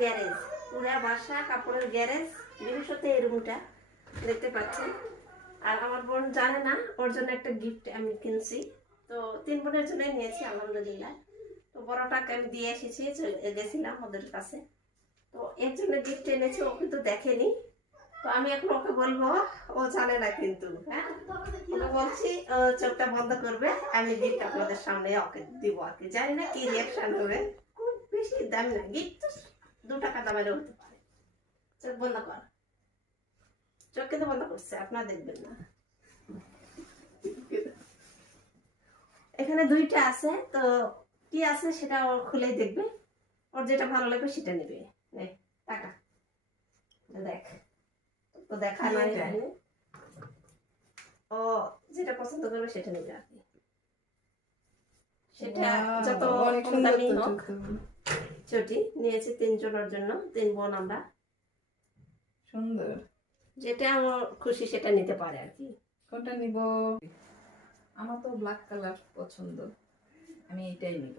Garage, পুরা বাসা কাপড়ের গ্যারেজ, বিশেষত এই রুমটা দেখতে পাচ্ছেন। আর আমার বোন জানে না, ওর জন্য একটা গিফট আমি কিনছি। তো 3 বোনের জন্যই নিয়েছি আলহামদুলিল্লাহ। তো বড়টাকে আমি দিয়ে এসেছি, গেছিলাম ওদের কাছে। তো এর জন্য গিফট এনেছি, ও কিন্তু দেখেনি। তো আমি এখন ওকে বলবো, ও জানে না কিন্তু, হ্যাঁ ওকে বলছি চোখটা বন্ধ করবে, আমি গিফট আপনাদের সামনে ওকে দিব আর কি। জানি না কি রিয়াকশন হবে, খুব বেশি দামি না গিফট, 2 টাকা দামেরও হতে পারে। চোখ বন্ধ কর, চোখ কিন্তু বন্ধ করছে, আপনারা দেখবেন না। এখানে 2টা আছে, তো কি আছে সেটা ও খুলেই দেখবে, ওর যেটা ভালো লাগবে সেটা নেবে। নে টাকা দেখ, তো দেখা নাই, ও যেটা পছন্দ করবে সেটা নেবে আর কি। সেটা যত কম দামি হোক। চটি নিয়েছি 3 জনের জন্য, 3 বোন আমরা। সুন্দর, যেটা আমার খুশি সেটা নিতে পারে আর কি। কোনটা নিব? আমার তো ব্ল্যাক কালার পছন্দ, আমি এটাই নিব।